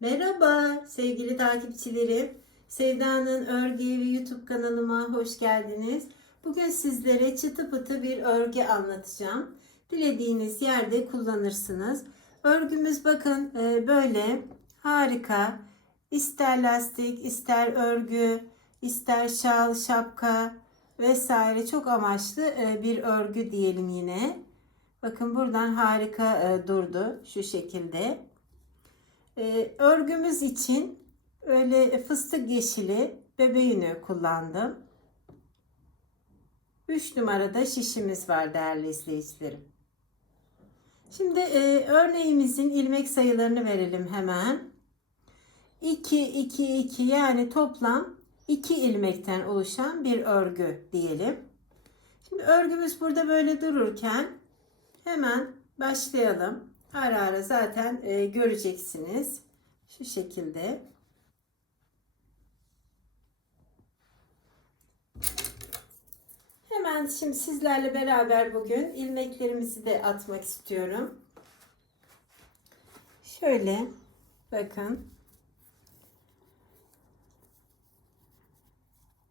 Merhaba sevgili takipçilerim. Sevda'nın Örgü Evi YouTube kanalıma hoş geldiniz. Bugün sizlere çıtı pıtı bir örgü anlatacağım. Dilediğiniz yerde kullanırsınız. Örgümüz bakın e, böyle harika. İster lastik, ister örgü, ister şal, şapka vesaire çok amaçlı e, bir örgü diyelim yine. Bakın buradan harika e, durdu şu şekilde. Ee, örgümüz için öyle fıstık yeşili bebe yünü kullandım. 3 numarada şişimiz var değerli izleyicilerim. Şimdi e, örneğimizin ilmek sayılarını verelim hemen. 2 2 2 yani toplam 2 ilmekten oluşan bir örgü diyelim. Şimdi örgümüz burada böyle dururken hemen başlayalım. Ara ara zaten e, göreceksiniz. Şu şekilde. Hemen şimdi sizlerle beraber bugün ilmeklerimizi de atmak istiyorum. Şöyle bakın.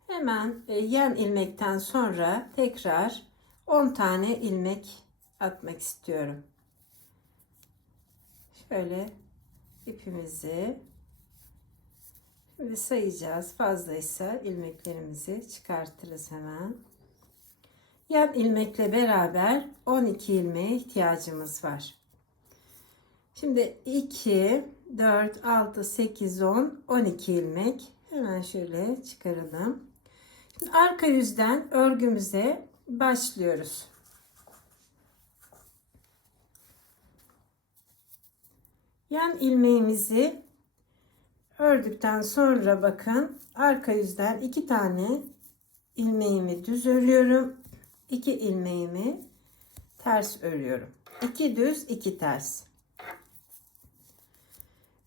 Hemen e, yan ilmekten sonra tekrar 10 tane ilmek atmak istiyorum. Şöyle ipimizi şimdi sayacağız. Fazlaysa ilmeklerimizi çıkartırız hemen. Yan ilmekle beraber 12 ilmeğe ihtiyacımız var. Şimdi 2, 4, 6, 8, 10, 12 ilmek. Hemen şöyle çıkaralım. Şimdi arka yüzden örgümüze başlıyoruz. Yan ilmeğimizi ördükten sonra bakın arka yüzden iki tane ilmeğimi düz örüyorum. iki ilmeğimi ters örüyorum. İki düz, iki ters.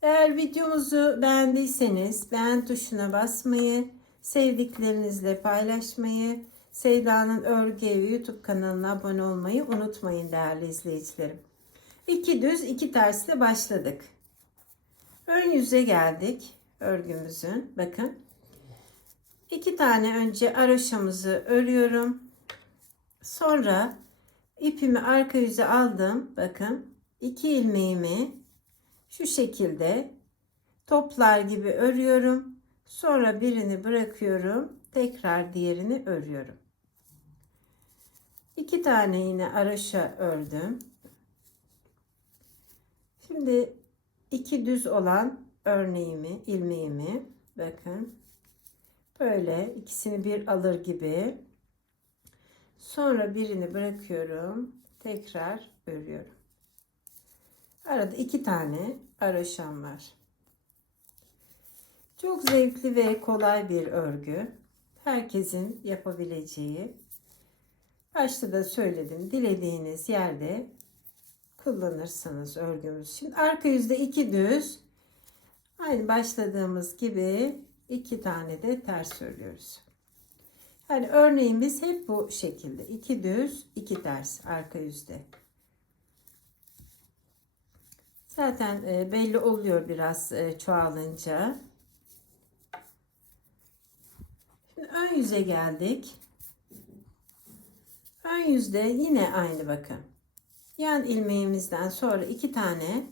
Eğer videomuzu beğendiyseniz beğen tuşuna basmayı, sevdiklerinizle paylaşmayı, Sevda'nın Örgü Evi YouTube kanalına abone olmayı unutmayın değerli izleyicilerim. İki düz, iki tersle başladık. Ön yüze geldik örgümüzün. Bakın. İki tane önce aroşamızı örüyorum. Sonra ipimi arka yüze aldım. Bakın. iki ilmeğimi şu şekilde toplar gibi örüyorum. Sonra birini bırakıyorum. Tekrar diğerini örüyorum. İki tane yine aroşa ördüm. Şimdi iki düz olan örneğimi, ilmeğimi bakın. Böyle ikisini bir alır gibi. Sonra birini bırakıyorum. Tekrar örüyorum. Arada iki tane araşam var. Çok zevkli ve kolay bir örgü. Herkesin yapabileceği. Başta da söyledim. Dilediğiniz yerde kullanırsanız örgümüz için. Arka yüzde iki düz. Aynı başladığımız gibi iki tane de ters örüyoruz. Yani örneğimiz hep bu şekilde. iki düz, iki ters arka yüzde. Zaten e, belli oluyor biraz e, çoğalınca. Şimdi ön yüze geldik. Ön yüzde yine aynı bakın yan ilmeğimizden sonra iki tane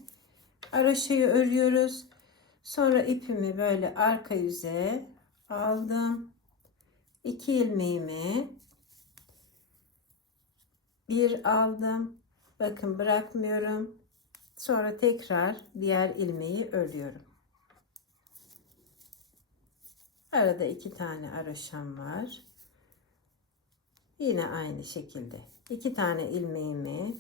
araşayı örüyoruz. Sonra ipimi böyle arka yüze aldım. İki ilmeğimi bir aldım. Bakın bırakmıyorum. Sonra tekrar diğer ilmeği örüyorum. Arada iki tane araşam var. Yine aynı şekilde iki tane ilmeğimi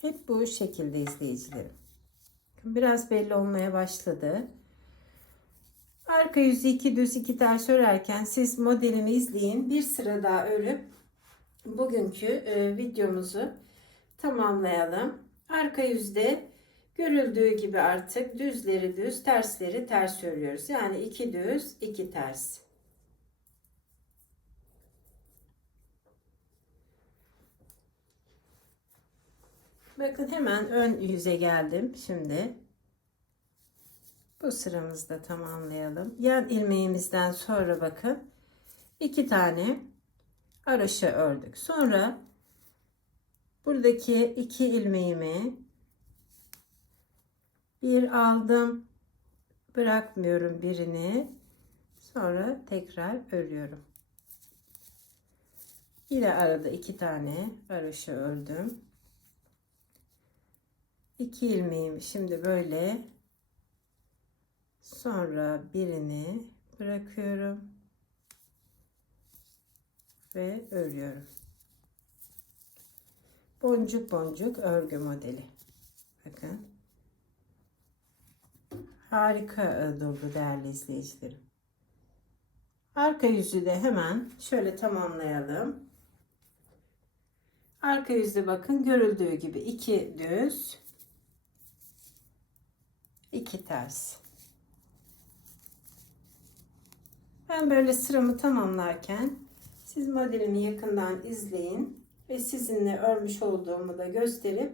Hep bu şekilde izleyicilerim. Biraz belli olmaya başladı. Arka yüzü iki düz iki ters örerken siz modelimi izleyin. Bir sıra daha örüp bugünkü e, videomuzu tamamlayalım. Arka yüzde görüldüğü gibi artık düzleri düz, tersleri ters örüyoruz. Yani iki düz, iki ters. Bakın hemen ön yüze geldim şimdi. Bu sıramızı da tamamlayalım. Yan ilmeğimizden sonra bakın iki tane haroşa ördük. Sonra buradaki iki ilmeğimi bir aldım. Bırakmıyorum birini. Sonra tekrar örüyorum. Yine arada iki tane haroşa ördüm. İki ilmeğimi şimdi böyle sonra birini bırakıyorum ve örüyorum. Boncuk boncuk örgü modeli. Bakın. Harika durdu değerli izleyicilerim. Arka yüzü de hemen şöyle tamamlayalım. Arka yüzde bakın görüldüğü gibi iki düz, iki ters. Ben böyle sıramı tamamlarken siz modelimi yakından izleyin ve sizinle örmüş olduğumu da gösterip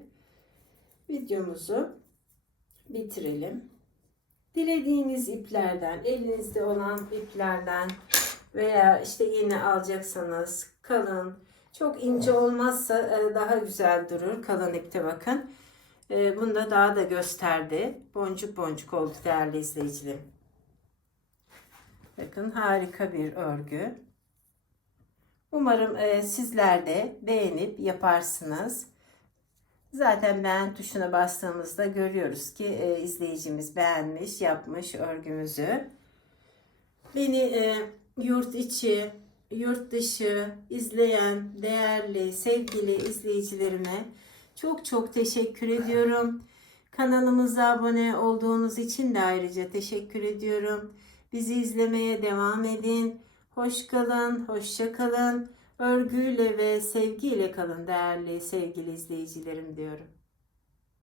videomuzu bitirelim. Dilediğiniz iplerden, elinizde olan iplerden veya işte yeni alacaksanız kalın, çok ince olmazsa e, daha güzel durur. Kalın ipte bakın. E, Bunu da daha da gösterdi. Boncuk boncuk oldu değerli izleyicilerim. Bakın harika bir örgü. Umarım e, sizler de beğenip yaparsınız. Zaten beğen tuşuna bastığımızda görüyoruz ki e, izleyicimiz beğenmiş, yapmış örgümüzü. Beni e, yurt içi, yurt dışı izleyen değerli, sevgili izleyicilerime çok çok teşekkür ediyorum. Kanalımıza abone olduğunuz için de ayrıca teşekkür ediyorum. Bizi izlemeye devam edin. Hoş kalın, hoşça kalın. Örgüyle ve sevgiyle kalın değerli sevgili izleyicilerim diyorum.